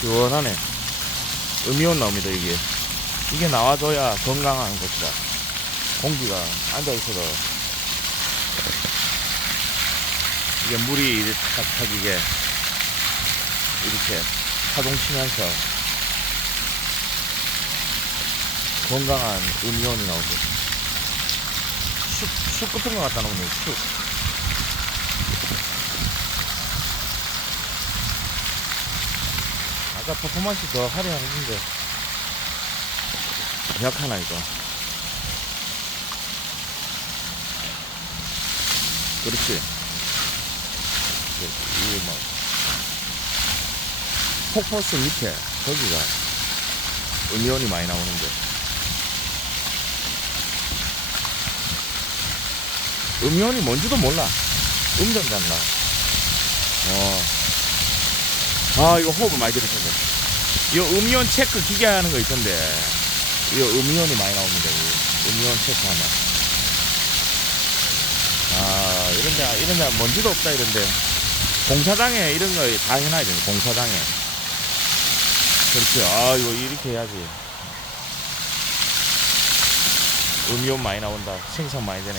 시원하네. 음이온 나옵니다, 이게. 이게 나와줘야 건강한 것이다. 공기가 앉아있어도 이게 물이 이렇게 탁탁 이게 이렇게 파동치면서 건강한 음이온이 나오죠. 숲, 숲 같은 거 갖다 놓으면 숲. 아까 퍼포먼스 더 하려 했는데. 약하나 이거? 그렇지. 이게 막 폭포수 밑에 거기가 음이온이 많이 나오는데. 음이온이 뭔지도 몰라. 음전자인가 어. 아 이거 호흡을 많이 들으셨네 이 음이온 체크 기계 하는 거 있던데. 이 음이온이 많이 나옵니다 이 음이온 체크하면 아 이런데 이런데 먼지도 없다 이런데. 공사장에 이런 거 다 해놔야 되네 공사장에. 그렇지 아 이거 이렇게 해야지. 음이온 많이 나온다. 생산 많이 되네